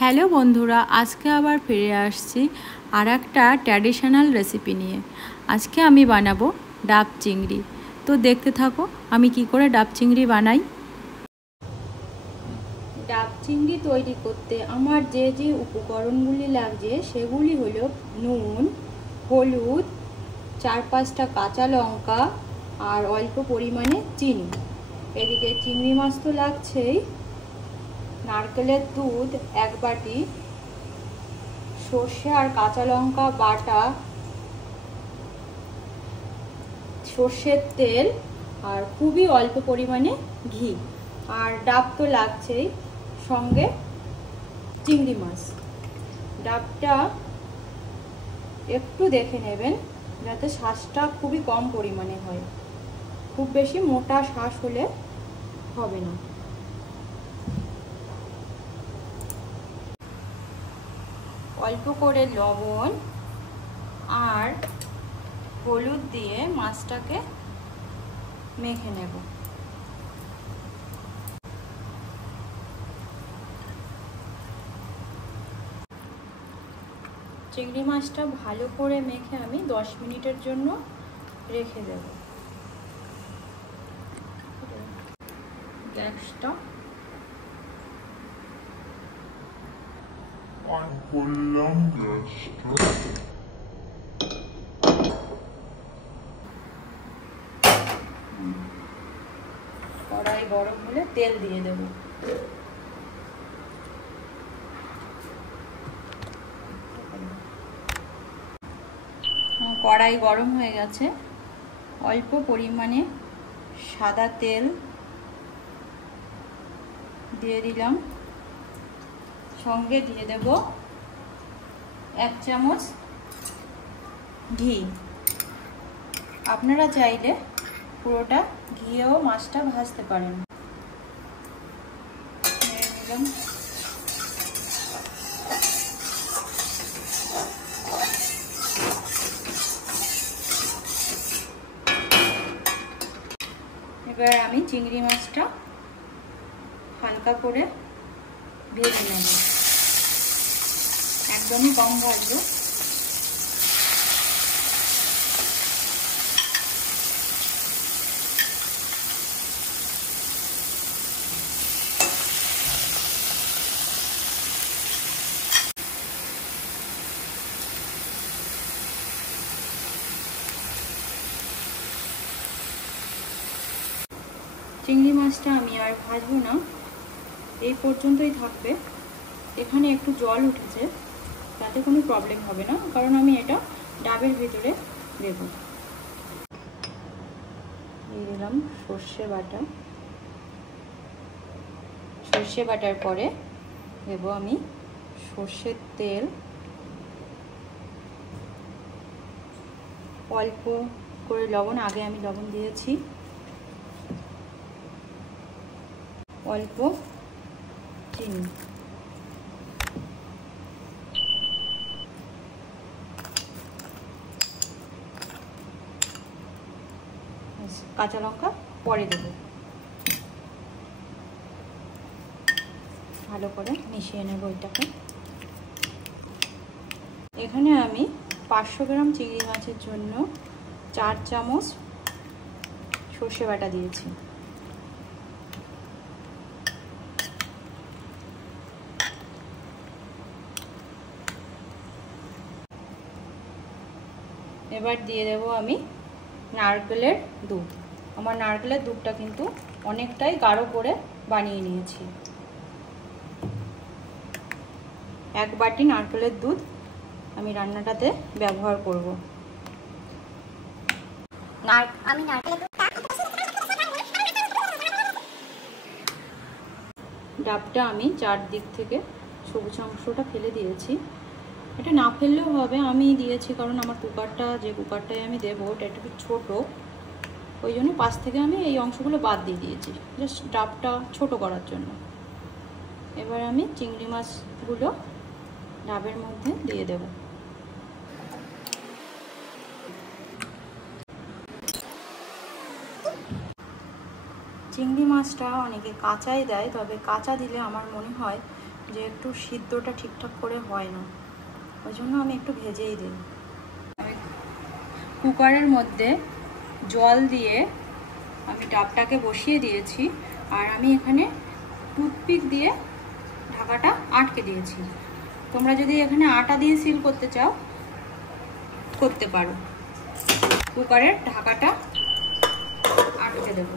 Hello বন্ধুরা, আজকে আবার ফিরে আসছি আর একটা ট্র্যাডিশনাল রেসিপি নিয়ে। আজকে আমি বানাবো ডাব চিংড়ি। তো দেখতে থাকো আমি কি করে ডাব চিংড়ি বানাই। ডাব চিংড়ি তৈরি করতে আমার যে যে উপকরণগুলি লাগছে সেগুলি হলো নুন, হলুদ, 4-5টা কাঁচা লঙ্কা আর অল্প পরিমাণে চিনি। এদিকে চিংড়ি মাছ তো লাগছেই, নারকেলের দুধ 1 বাটি, সর্ষে আর কাঁচা লঙ্কা বাটা, সর্ষের তেল আর খুবই অল্প পরিমাণে ঘি, আর ডাব তো লাগছেই, সঙ্গে চিংড়ি মাছ। ডাবটা একটু দেখে নেবেন যাতে শাঁসটা খুবই কম পরিমাণে হয়, খুব বেশি মোটা শাঁস হলে হবে না। অল্প করে লবণ আর হলুদ দিয়ে মাছটাকে মেখে নেব। চিংড়ি মাছটা ভালো করে মেখে আমি 10 মিনিটের জন্য রেখে দেব। গ্যাসটা অন করলাম। কড়াই গরম হলে তেল দিয়ে দেব। কড়াই গরম হয়ে গেছে, অল্প পরিমাণে সাদা তেল দিয়ে দিলাম, সঙ্গে দিয়ে দেব 1 চামচ ঘি। আপনারা চাইলে পুরোটা ঘিয়েও মাছটা ভাজতে পারেন। দিলাম এবার আমি চিংড়ি মাছটা হালকা করে ভেজে নেব, একদমই কম ভাজবো। চিংড়ি মাছটা আমি আর ভাজবো না, এই পর্যন্তই থাকবে। এখানে একটু জল উঠেছে, তাতে কোনো প্রবলেম হবে না, কারণ আমি এটা ডাবের ভিতরে দেব। দিয়ে দিলাম সর্ষে বাটা, সর্ষে বাটার পরে দেব আমি সর্ষের তেল, অল্প করে লবণ, আগে আমি লবণ দিয়েছি, অল্প চিনি, কাঁচা লঙ্কা পরে দেব। ভালো করে মিশিয়ে নেব এটাকে। এখানে আমি 500 গ্রাম চিংড়ি মাছের জন্য 4 চামচ সর্ষে বাটা দিয়েছি। এবার দিয়ে দেব আমি নারকেলের দুধ। আমার নারকেলের দুধটা কিন্তু অনেকটাই গাঢ় করে বানিয়ে নিয়েছি। 1 বাটি নারকেলের দুধ আমি রান্নাটাতে ব্যবহার করব। আমি নারকেলের দুধটা ডাবটা আমি চারদিক থেকে সবুজ অংশটা ফেলে দিয়েছি। এটা না ফেললেও হবে, আমি দিয়েছি কারণ আমার কুকারটা, যে কুকারটায় আমি দেবো ওটা একটু ছোটো, ওই জন্য পাশ থেকে আমি এই অংশগুলো বাদ দিয়ে দিয়েছি, জাস্ট ডাবটা ছোট করার জন্য। এবার আমি চিংড়ি মাছগুলো ডাবের মধ্যে দিয়ে দেব। চিংড়ি মাছটা অনেকে কাঁচাই দেয়, তবে কাঁচা দিলে আমার মনে হয় যে একটু সিদ্ধটা ঠিকঠাক করে হয় না, ওই জন্য আমি একটু ভেজেই দিই। আমি কুকারের মধ্যে জল দিয়ে আমি ডাবটাকে বসিয়ে দিয়েছি, আর আমি এখানে টুথপিক দিয়ে ঢাকাটা আটকে দিয়েছি। তোমরা যদি এখানে আটা দিয়ে সিল করতে চাও করতে পারো। কুকারের ঢাকাটা আটকে দেব।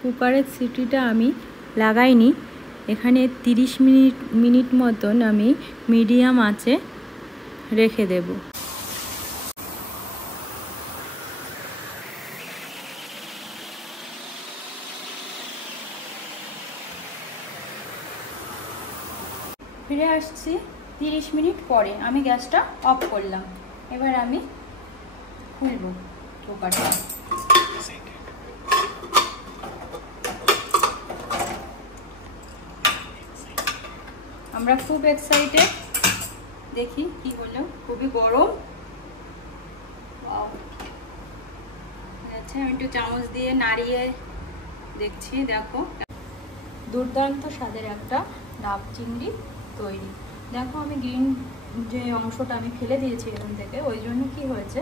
কুকারের সিটিটা আমি লাগাইনি, এখানে 30 মিনিট মতন আমি মিডিয়াম আঁচে রেখে দেব। ফিরে আসছি 30 মিনিট পরে। আমি গ্যাসটা অফ করলাম। এবার আমি খুলব কুকারটা। আমরা খুব এক্সাইটেড, দেখি কি হলো। খুবই গরম। আচ্ছা, আমি একটু চামচ দিয়ে নাড়িয়ে দেখছি। দেখো, দুর্দান্ত স্বাদের একটা ডাব চিংড়ি তৈরি। দেখো, আমি গ্রিন যে অংশটা আমি ফেলে দিয়েছি এখান থেকে, ওই জন্য কি হয়েছে,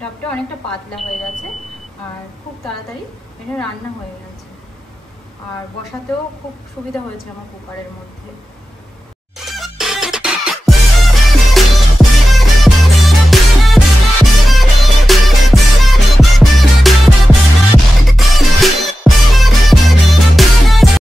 ডাবটা অনেকটা পাতলা হয়ে গেছে আর খুব তাড়াতাড়ি এটা রান্না হয়ে গেছে, আর বসাতেও খুব সুবিধা হয়েছে আমার কুকারের মধ্যে।